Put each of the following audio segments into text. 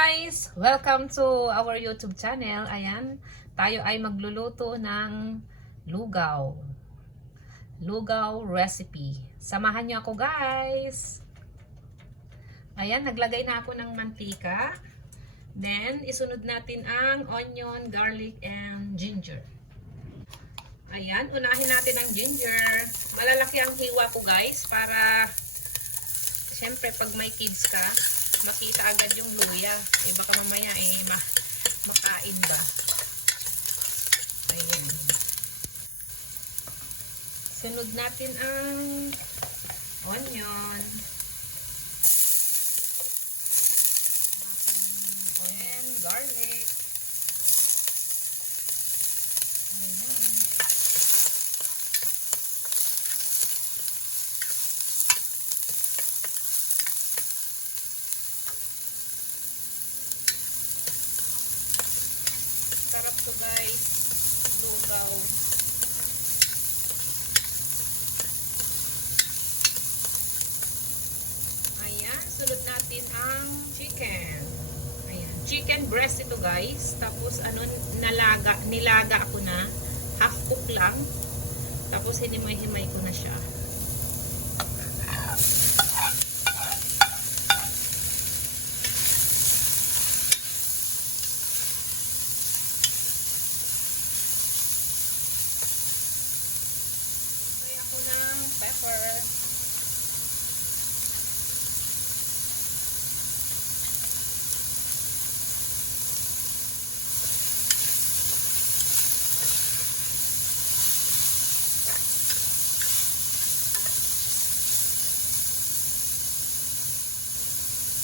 guys! Welcome to our YouTube channel. Ayan, tayo ay magluluto ng lugaw. Lugaw recipe. Samahan niyo ako guys! Ayan, naglagay na ako ng mantika. Then, isunod natin ang onion, garlic, and ginger. Ayan, unahin natin ang ginger. Malalaki ang hiwa ko guys para siyempre pag may kids ka, makita agad yung luya. Eh baka mamaya makain ba. Ayan. Sunod natin ang onion. And garlic. Ayan. Sarap to guys, lugaw. Ayan, sunod natin ang chicken. Ayan, chicken breast ito guys. Tapos nilaga ko na, half cook lang. Tapos hinimay-himay ko na siya. Pepper.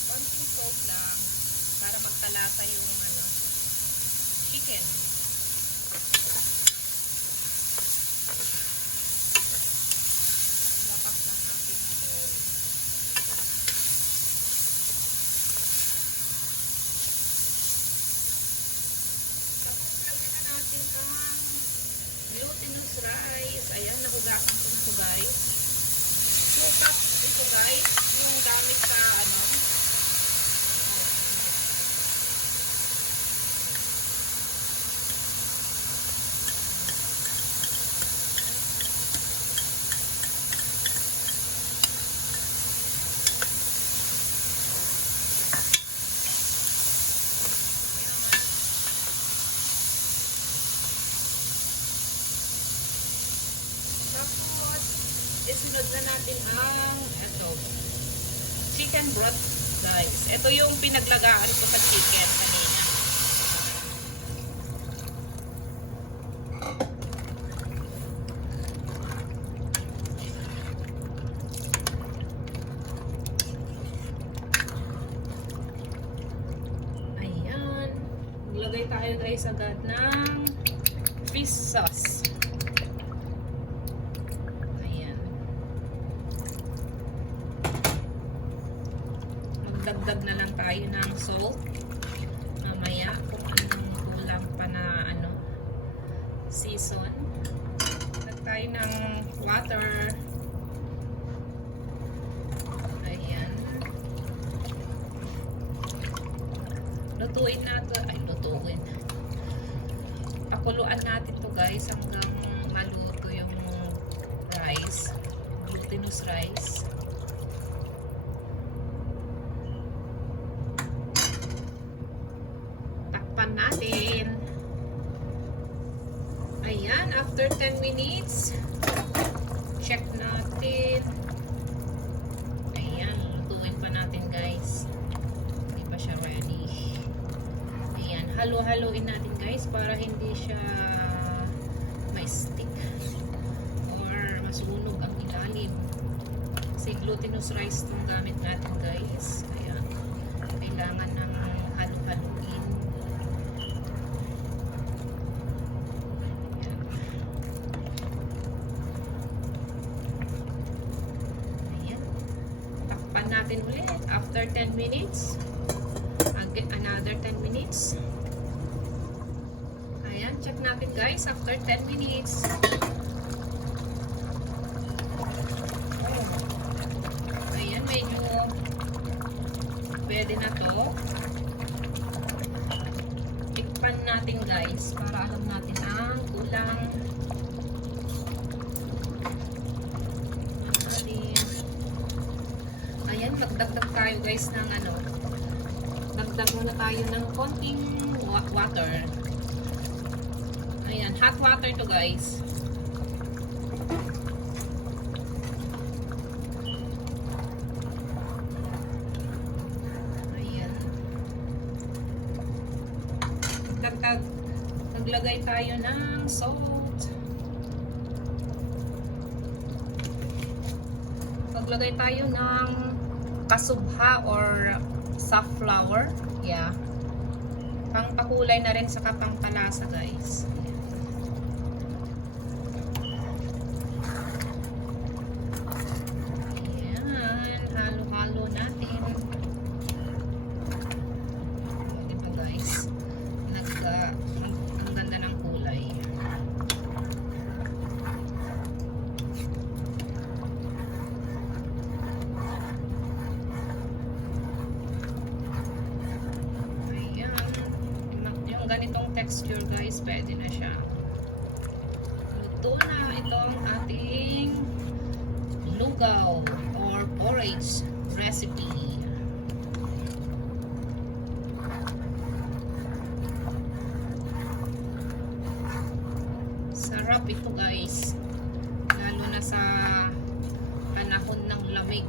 Konting salt lang para magkalasa yung chicken. Glutinous rice. Ayan, nahugasan ko na ito guys. 2 cups ito guys. Yung gamit sa isunod na natin ang chicken broth guys. Ito yung pinaglagaan ko sa chicken kanina. Ayan. Maglagay tayo guys agad ng fish sauce. Dagdag na lang tayo ng salt mamaya kung anong kulang pa na season. Dagdag tayo ng water. Ayan, lutuin pakuluan natin to guys hanggang maluto yung rice, glutinous rice. Natin. Ayan, after 10 minutes check natin. Ayan, lutuin pa natin guys, hindi pa siya ready. Ayan, halo-haloin natin guys para hindi siya may stick or masunog ang ilalim kasi glutinous rice itong gamit natin guys. Ayan, kailangan ng halo-haloin. Natin ulit after 10 minutes. Again, another 10 minutes. Ayan, check natin guys after 10 minutes. Ayan, medyo pwede na to. natin guys para alam natin ang kulang. Ayan, magdagdag tayo guys ng ano. Dagdag muna tayo ng konting water. Ayan, hot water to guys. Ayan. Naglagay tayo ng salt. Maglagay tayo ng kasubha or safflower. Yeah. Pangpakulay na rin sa pampalasa guys. Ayan. Halo-halo natin. Diba guys? Ang ganda ng kulay. Ganitong texture guys, pwede na siya. Luto na itong ating lugaw or porridge recipe. Sarap ito guys, lalo na sa panahon ng lamig.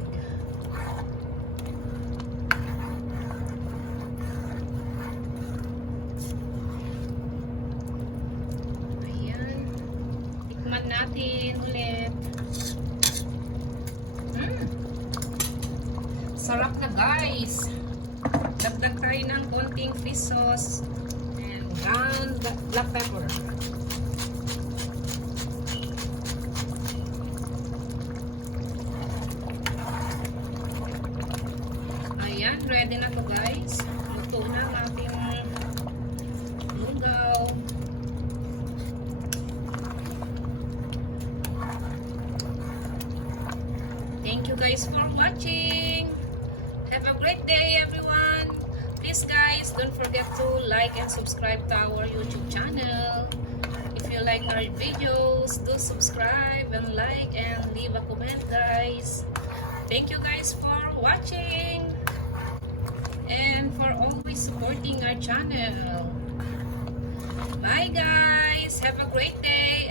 Natin ulit. Sarap na guys. Dagdag tayo ng konting fish sauce and ground black pepper. Ayan, ready na to guys. Luto na ang ating lugaw. Thank you guys for watching. Have a great day everyone. Please guys, don't forget to like and subscribe to our YouTube channel. If you like our videos, do subscribe and like and leave a comment guys. Thank you guys for watching and for always supporting our channel. Bye guys. Have a great day.